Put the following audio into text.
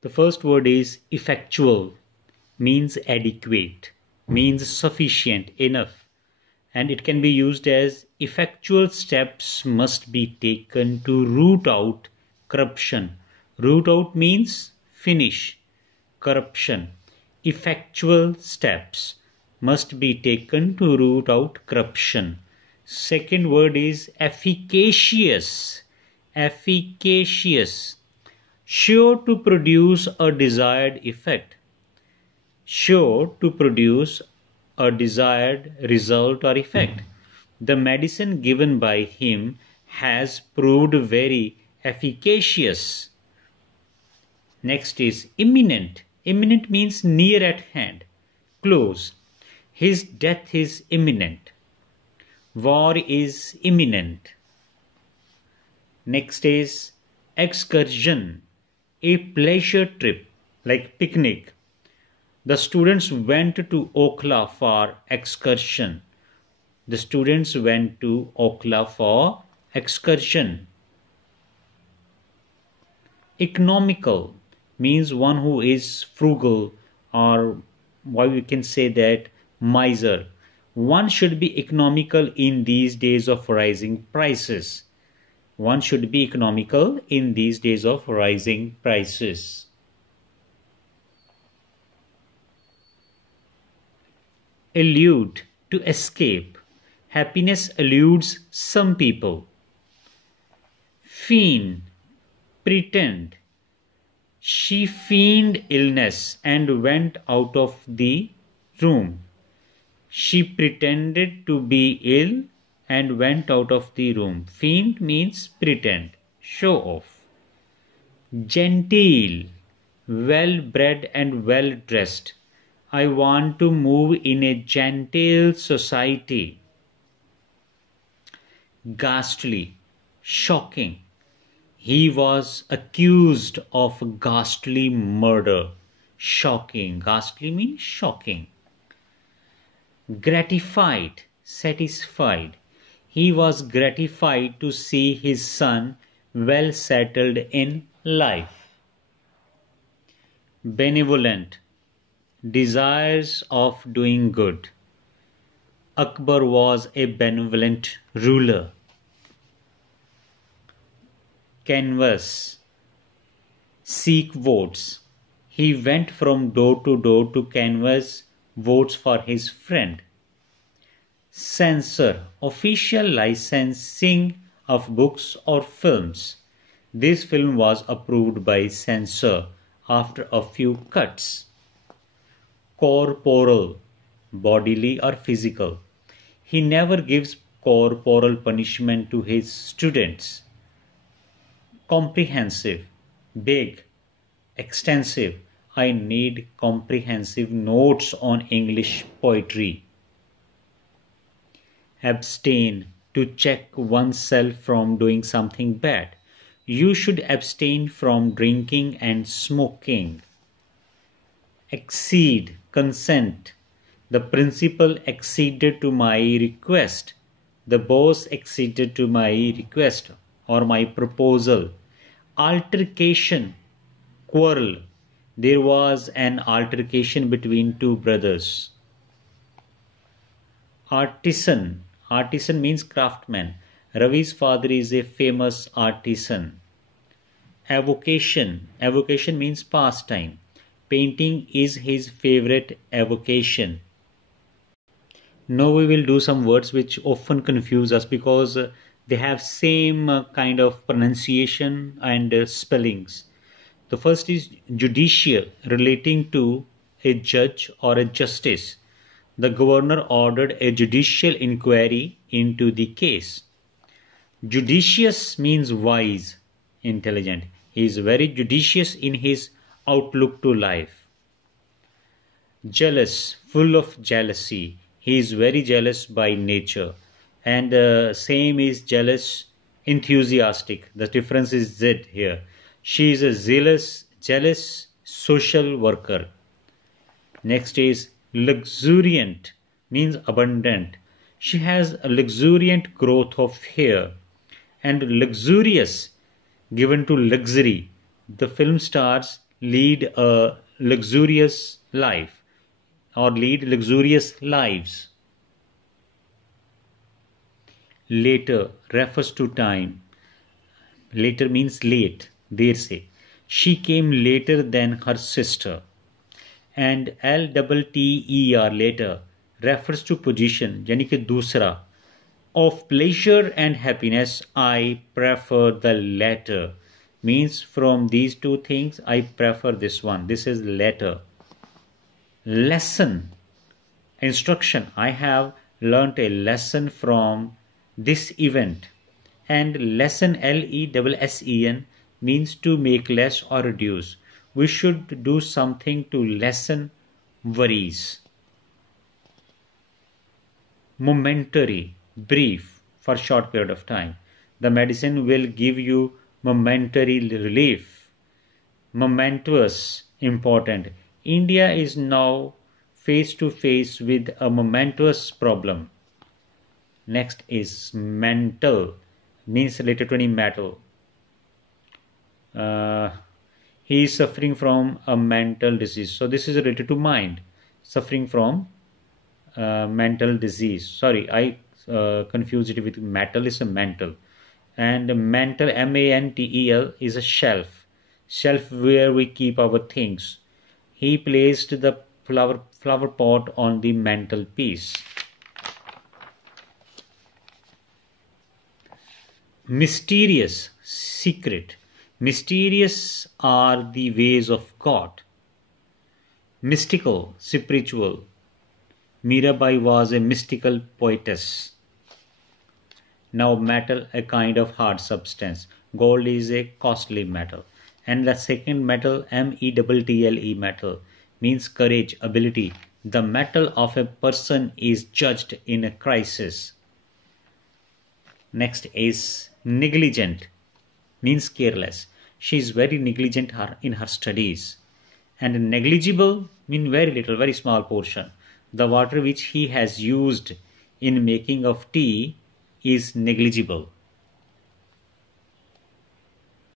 The first word is effectual, means adequate, means sufficient, enough, and it can be used as effectual steps must be taken to root out corruption. Root out means finish corruption. Effectual steps must be taken to root out corruption. Second word is efficacious. Efficacious. Sure to produce a desired effect. Sure to produce a desired result or effect. The medicine given by him has proved very efficacious. Next is imminent. Imminent means near at hand, close. His death is imminent. War is imminent. Next is excursion, a pleasure trip like picnic. The students went to Okhla for excursion. The students went to Okhla for excursion. Economical means one who is frugal, or why we can say that miser. One should be economical in these days of rising prices. One should be economical in these days of rising prices. Elude, to escape. Happiness eludes some people. Feign, pretend. She feigned illness and went out of the room. She pretended to be ill and went out of the room. Feign means pretend, show off. Genteel, well bred and well dressed. I want to move in a genteel society. Ghastly, shocking. He was accused of ghastly murder. Shocking. Ghastly means shocking. Gratified, satisfied. He was gratified to see his son well settled in life. Benevolent, desires of doing good. Akbar was a benevolent ruler. Canvass, seek votes. He went from door to canvass votes for his friend. Censor, official licensing of books or films. This film was approved by censor after a few cuts. Corporal, bodily or physical. He never gives corporal punishment to his students. Comprehensive, big, extensive. I need comprehensive notes on English poetry. Abstain, to check oneself from doing something bad. You should abstain from drinking and smoking. Accede, consent. The principal acceded to my request. The boss acceded to my request or my proposal. Altercation, quarrel. There was an altercation between two brothers. Artisan. Artisan means craftsman. Ravi's father is a famous artisan. Avocation. Avocation means pastime. Painting is his favorite avocation. Now we will do some words which often confuse us because they have same kind of pronunciation and spellings. The first is judicial, relating to a judge or a justice. The governor ordered a judicial inquiry into the case. Judicious means wise, intelligent. He is very judicious in his outlook to life. Jealous, full of jealousy. He is very jealous by nature. And same is jealous, enthusiastic. The difference is Z here. She is a jealous social worker. Next is luxuriant, means abundant. She has a luxuriant growth of hair. And luxurious, given to luxury. The film stars lead a luxurious life or lead luxurious lives. Later refers to time. Later means late, देर से. She came later than her sister. And LTTER later refers to position, यानी कि दूसरा. Of pleasure and happiness, I prefer the latter. Means from these two things, I prefer this one. This is latter. Lesson, instruction. I have learnt a lesson from this event. And lesson, LESSEN, means to make less or reduce. We should do something to lessen worries. Momentary, brief, for short period of time. The medicine will give you momentary relief. Momentous, important. India is now face to face with a momentous problem. Next is mental, means related to any metal. He is suffering from a mental disease. So this is related to mind, suffering from mental disease. Sorry, I confused it with metal. Is a mental, and mental, MANTEL, is a shelf. Shelf where we keep our things. He placed the flower pot on the mantel piece. Mysterious, secret. Mysterious are the ways of God. Mystical, spiritual. Mirabai was a mystical poetess. Now metal, a kind of hard substance. Gold is a costly metal. And the second metal, METTLE, metal, means courage, ability. The metal of a person is judged in a crisis. Next is negligent, means careless. She is very negligent in her studies. And negligible means very little, very small portion. The water which he has used in making of tea is negligible.